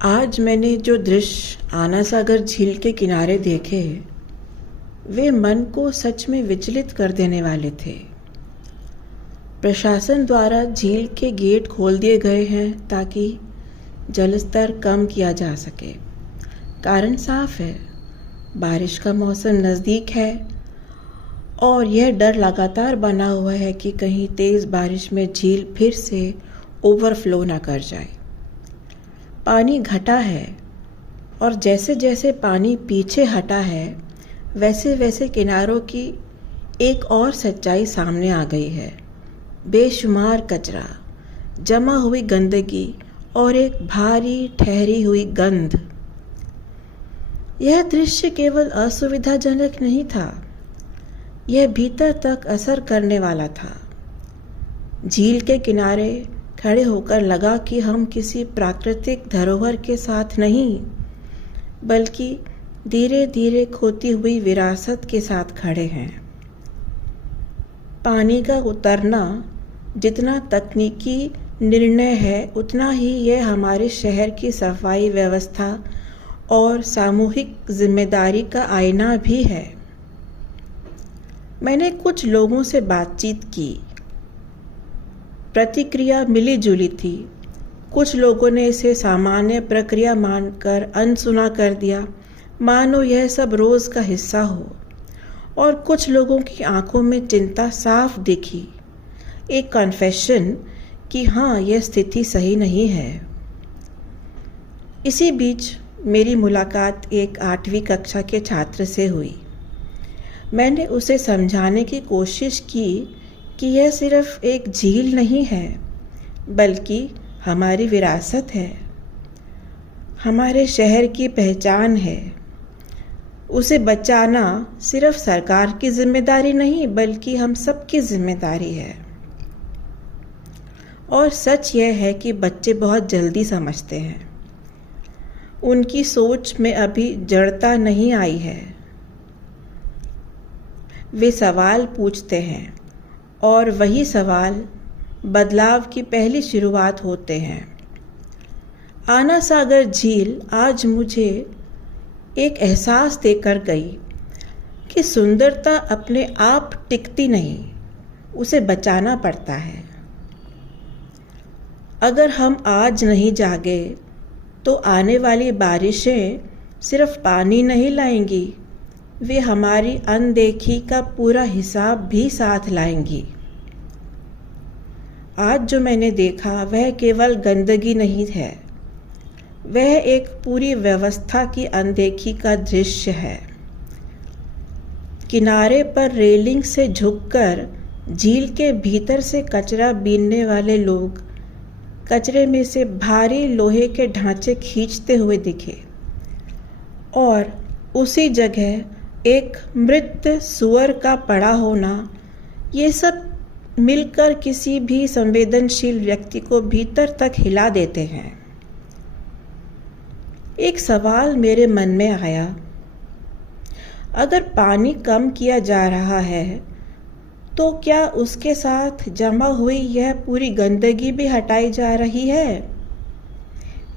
आज मैंने जो दृश्य आना सागर झील के किनारे देखे वे मन को सच में विचलित कर देने वाले थे। प्रशासन द्वारा झील के गेट खोल दिए गए हैं ताकि जलस्तर कम किया जा सके। कारण साफ है, बारिश का मौसम नज़दीक है और यह डर लगातार बना हुआ है कि कहीं तेज़ बारिश में झील फिर से ओवरफ्लो ना कर जाए। पानी घटा है और जैसे जैसे पानी पीछे हटा है वैसे वैसे किनारों की एक और सच्चाई सामने आ गई है। बेशुमार कचरा, जमा हुई गंदगी और एक भारी ठहरी हुई गंध। यह दृश्य केवल असुविधाजनक नहीं था, यह भीतर तक असर करने वाला था। झील के किनारे खड़े होकर लगा कि हम किसी प्राकृतिक धरोहर के साथ नहीं, बल्कि धीरे धीरे खोती हुई विरासत के साथ खड़े हैं। पानी का उतरना जितना तकनीकी निर्णय है, उतना ही यह हमारे शहर की सफाई व्यवस्था और सामूहिक जिम्मेदारी का आईना भी है। मैंने कुछ लोगों से बातचीत की। प्रतिक्रिया मिली जुली थी। कुछ लोगों ने इसे सामान्य प्रक्रिया मानकर अनसुना कर दिया, मानो यह सब रोज का हिस्सा हो, और कुछ लोगों की आंखों में चिंता साफ दिखी, एक कन्फेशन कि हाँ, यह स्थिति सही नहीं है। इसी बीच मेरी मुलाकात एक 8वीं कक्षा के छात्र से हुई। मैंने उसे समझाने की कोशिश की कि यह सिर्फ एक झील नहीं है, बल्कि हमारी विरासत है, हमारे शहर की पहचान है। उसे बचाना सिर्फ सरकार की जिम्मेदारी नहीं, बल्कि हम सबकी जिम्मेदारी है। और सच यह है कि बच्चे बहुत जल्दी समझते हैं। उनकी सोच में अभी जड़ता नहीं आई है। वे सवाल पूछते हैं और वही सवाल बदलाव की पहली शुरुआत होते हैं। आना सागर झील आज मुझे एक एहसास देकर गई कि सुंदरता अपने आप टिकती नहीं, उसे बचाना पड़ता है। अगर हम आज नहीं जागे तो आने वाली बारिशें सिर्फ पानी नहीं लाएंगी, वे हमारी अनदेखी का पूरा हिसाब भी साथ लाएंगी। आज जो मैंने देखा वह केवल गंदगी नहीं है, वह एक पूरी व्यवस्था की अनदेखी का दृश्य है। किनारे पर रेलिंग से झुककर झील के भीतर से कचरा बीनने वाले लोग कचरे में से भारी लोहे के ढांचे खींचते हुए दिखे, और उसी जगह एक मृत सुअर का पड़ा होना, ये सब मिलकर किसी भी संवेदनशील व्यक्ति को भीतर तक हिला देते हैं। एक सवाल मेरे मन में आया, अगर पानी कम किया जा रहा है तो क्या उसके साथ जमा हुई यह पूरी गंदगी भी हटाई जा रही है,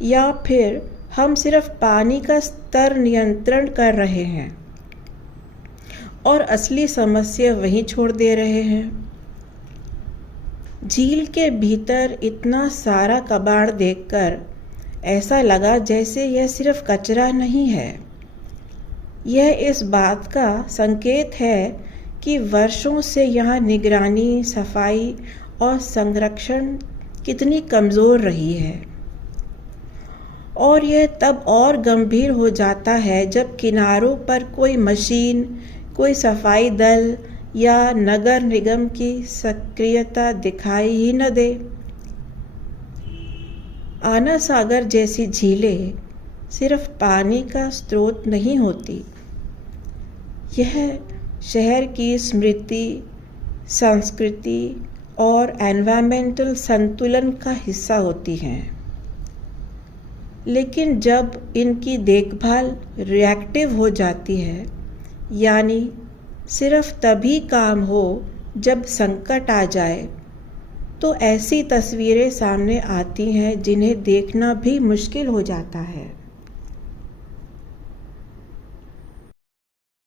या फिर हम सिर्फ पानी का स्तर नियंत्रण कर रहे हैं और असली समस्या वहीं छोड़ दे रहे हैं। झील के भीतर इतना सारा कबाड़ देखकर ऐसा लगा जैसे यह सिर्फ कचरा नहीं है, यह इस बात का संकेत है कि वर्षों से यहाँ निगरानी, सफाई और संरक्षण कितनी कमज़ोर रही है। और यह तब और गंभीर हो जाता है जब किनारों पर कोई मशीन, कोई सफाई दल या नगर निगम की सक्रियता दिखाई ही न दे। आना सागर जैसी झीलें सिर्फ पानी का स्रोत नहीं होती, यह शहर की स्मृति, संस्कृति और एनवायरमेंटल संतुलन का हिस्सा होती हैं। लेकिन जब इनकी देखभाल रिएक्टिव हो जाती है, यानी सिर्फ तभी काम हो जब संकट आ जाए, तो ऐसी तस्वीरें सामने आती हैं जिन्हें देखना भी मुश्किल हो जाता है।